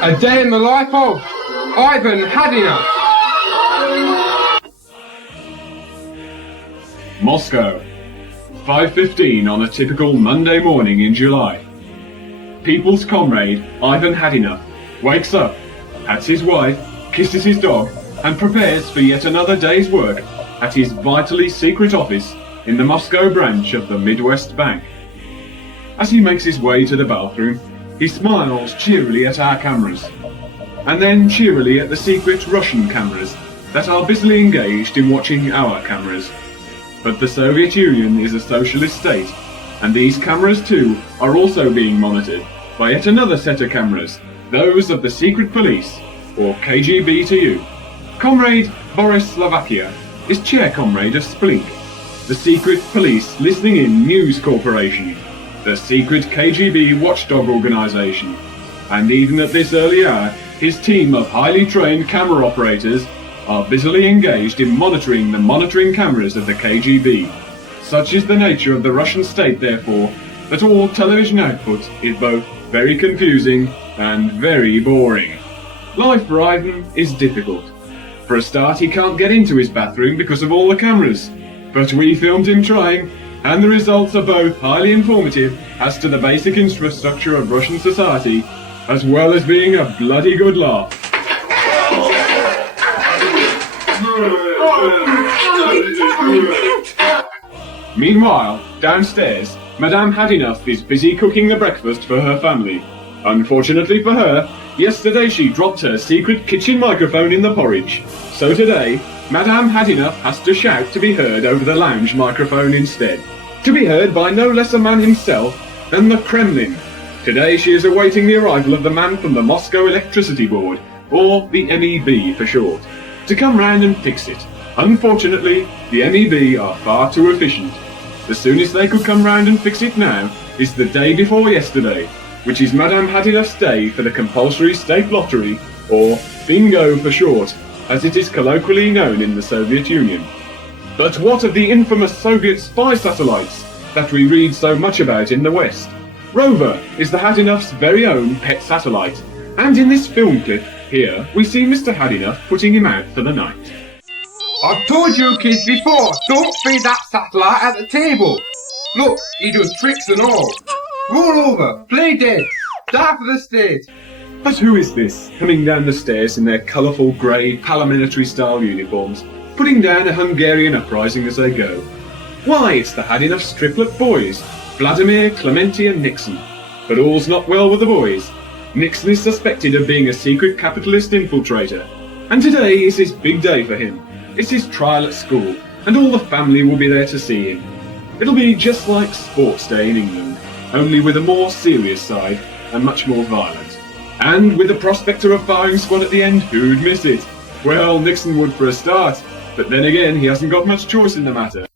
A day in the life of Ivan Hadenough. Moscow, 5:15 on a typical Monday morning in July. People's comrade Ivan Hadenough wakes up, pats his wife, kisses his dog, and prepares for yet another day's work at his vitally secret office in the Moscow branch of the Midwest Bank. As he makes his way to the bathroom, he smiles cheerily at our cameras, and then cheerily at the secret Russian cameras that are busily engaged in watching our cameras. But the Soviet Union is a socialist state, and these cameras too are also being monitored by yet another set of cameras, those of the secret police, or KGB to you. Comrade Boris Slovakia is chair comrade of Splink, the secret police listening in news corporation, the secret KGB watchdog organisation, and even at this early hour, his team of highly trained camera operators are busily engaged in monitoring the monitoring cameras of the KGB. Such is the nature of the Russian state, therefore, that all television output is both very confusing and very boring. Life for Ivan is difficult. For a start, he can't get into his bathroom because of all the cameras, but we filmed him trying, and the results are both highly informative as to the basic infrastructure of Russian society, as well as being a bloody good laugh. Meanwhile, downstairs, Madame Hadenough is busy cooking the breakfast for her family. Unfortunately for her, yesterday she dropped her secret kitchen microphone in the porridge. So today, Madame Hadenough has to shout to be heard over the lounge microphone instead. To be heard by no less a man himself than the Kremlin. Today she is awaiting the arrival of the man from the Moscow Electricity Board, or the MEB for short, to come round and fix it. Unfortunately, the MEB are far too efficient. The soonest they could come round and fix it now is the day before yesterday, which is Madame Hadenough's day for the compulsory state lottery, or bingo for short, as it is colloquially known in the Soviet Union. But what of the infamous Soviet spy satellites that we read so much about in the West? Rover is the Hadenough's very own pet satellite, and in this film clip here we see Mr. Hadenough putting him out for the night. I've told you kids before, don't feed that satellite at the table. Look, he does tricks and all. Roll over, play dead, die for the state. But who is this, coming down the stairs in their colourful grey paramilitary-style uniforms, putting down a Hungarian uprising as they go? Why, it's the Hadenough triplet boys, Vladimir, Clementi and Nixon. But all's not well with the boys. Nixon is suspected of being a secret capitalist infiltrator, and today is his big day for him. It's his trial at school, and all the family will be there to see him. It'll be just like Sports Day in England, only with a more serious side and much more violent. And with the prospect of a firing squad at the end, who'd miss it? Well, Nixon would for a start, but then again, he hasn't got much choice in the matter.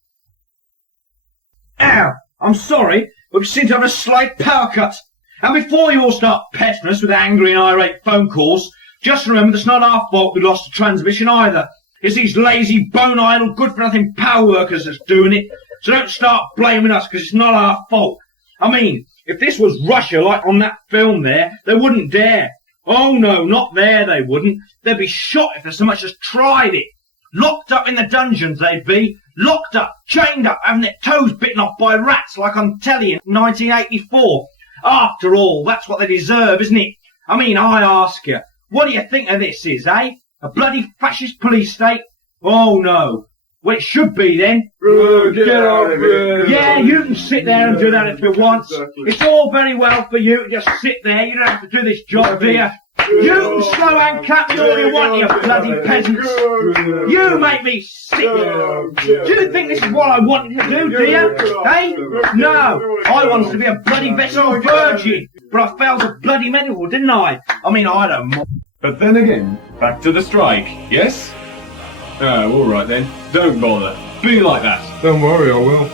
Ow! I'm sorry, but we seem to have a slight power cut. And before you all start pestering us with angry and irate phone calls, just remember it's not our fault we lost the transmission either. It's these lazy, bone-idle, good-for-nothing power workers that's doing it. So don't start blaming us, because it's not our fault. I mean, if this was Russia, like on that film there, they wouldn't dare. Oh no, not there they wouldn't. They'd be shot if they so much as tried it. Locked up in the dungeons they'd be. Locked up, chained up, having their toes bitten off by rats like on telly in 1984. After all, that's what they deserve, isn't it? I mean, I ask you, what do you think of this is, eh? A bloody fascist police state? Oh no. Well, it should be then. Get off here. Yeah, you can sit there and do that if you want. It's all very well for you to just sit there. You don't have to do this job, do you? You can slow and clap me all you want, you bloody peasants. You make me sick. Do you think this is what I wanted to do, do you? Hey? No. I wanted to be a bloody vessel virgin. But I failed the bloody medical, didn't I? I mean, I don't mind. But then again, back to the strike, yes? Oh, alright then. Don't bother. Be like that. Don't worry, I will.